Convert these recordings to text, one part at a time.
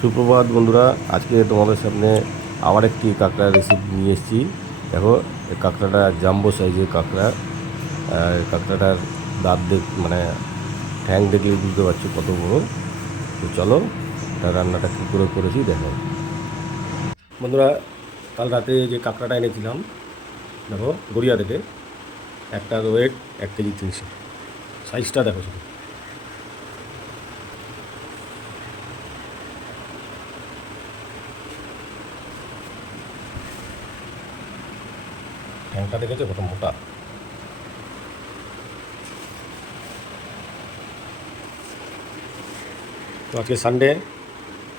সুপ্রভাত বন্ধুরা, আজকে তোমাদের সামনে আবার একটি কাঁকড়ার রেসিপি নিয়ে এসেছি। দেখো এই কাঁকড়াটা জাম্বো সাইজের কাঁকড়া। কাঁকড়াটার দাঁত দেখ মানে ঠ্যাং দেখলে বুঝতে পারছ কত বড়। তো চলো, এটা রান্নাটা কী করে করেছি দেখো। বন্ধুরা, কাল রাতে যে কাঁকড়াটা এনেছিলাম, দেখো, গড়িয়া থেকে, একটা ওয়েট এক কেজি তিনশো। সাইজটা দেখো শুধু। ঠ্যাংটা দেখেছ? কত মোটা। তো আজকে সানডে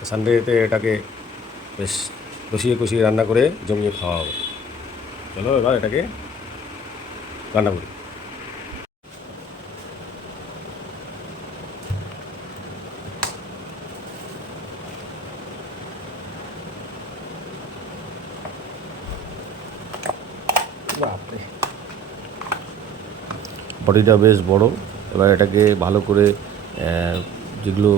সানডেতে এটাকে বেশ কষিয়ে কষিয়ে রান্না করে জমিয়ে খাওয়া হবে। চলো এবার এটাকে রান্না করি। বডিটা বেশ বড়, এবার এটাকে ভালো করে যেগুলো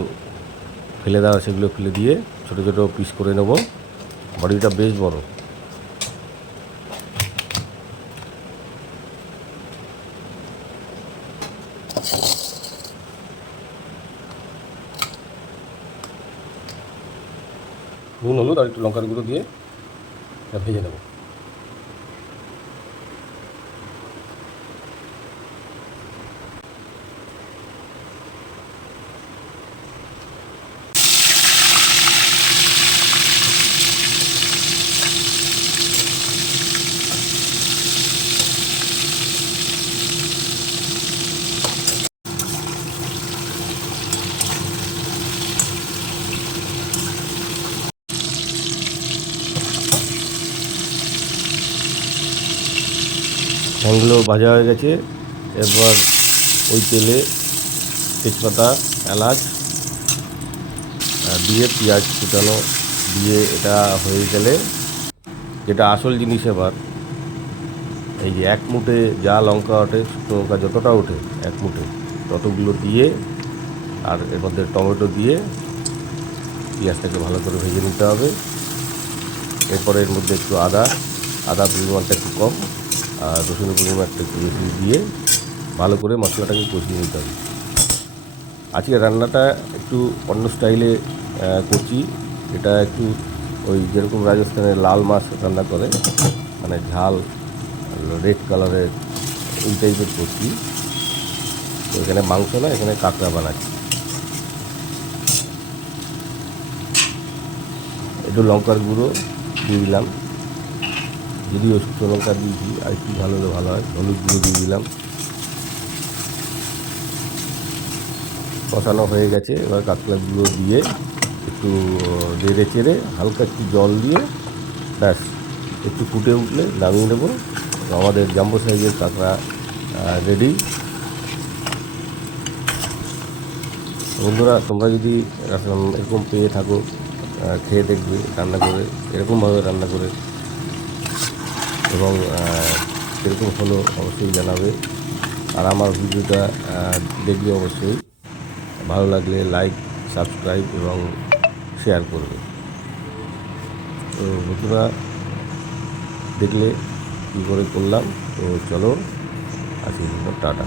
ফেলে দেওয়া সেগুলো ফেলে দিয়ে ছোটো ছোটো পিস করে নেব। বডিটা বেশ বড়। নুন, হলুদ আর একটু লঙ্কার গুঁড়ো দিয়ে ভেজে নেব। ঠ্যাংগুলো ভাজা হয়ে গেছে। এরপর ওই তেলে তেজপাতা, এলাচ দিয়ে পেঁয়াজ ফুটানো দিয়ে এটা হয়ে গেলে যেটা আসল জিনিস এবার, এই যে এক মুঠে যা লঙ্কা ওঠে, শুকনো লঙ্কা যতটা ওঠে এক মুঠে, ততগুলো দিয়ে আর এর মধ্যে টমেটো দিয়ে পেঁয়াজটাকে ভালো করে ভেজে নিতে হবে। এরপরে এর মধ্যে একটু আদা আদা পরিমাণটা একটু কম। আর রসুনের পরিমাণটা একটু বেশি দিয়ে ভালো করে মশলাটাকে কষিয়ে নিতে হবে। আজকে রান্নাটা একটু অন্য স্টাইলে করছি। এটা একটু ওই যেরকম রাজস্থানের লাল মাছ রান্না করে মানে ঝাল, রেড কালারের এই টাইপের করছি। তো এখানে মাংস না এখানে কাঁকড়া বানাচ্ছি। একটু লঙ্কার গুঁড়ো দিয়ে দিলাম। যদিও শুকনো লঙ্কা দিয়েছি আর একটু ভালো হলে ভালো হয়। হলুদ গুঁড়ো দিয়ে দিলাম। কষানো হয়ে গেছে। এবার কাতলা গুঁড়ো দিয়ে একটু নেড়ে চেড়ে হালকা একটু জল দিয়ে ব্যাস, একটু ফুটে উঠলে নামিয়ে নেব আমাদের জাম্বো সাইজের কাঁকড়া রেডি বন্ধুরা, তোমরা যদি এরকম পেয়ে থাকো খেয়ে দেখবে, রান্না করে, এরকমভাবে রান্না করে এবং কীরকম হলো অবশ্যই জানাবে। আর আমার ভিডিওটা দেখবে অবশ্যই। ভালো লাগলে লাইক, সাবস্ক্রাইব এবং শেয়ার করবে। তো বন্ধুরা, দেখলে কী করে করলাম? তো চলো আজকের টাটা।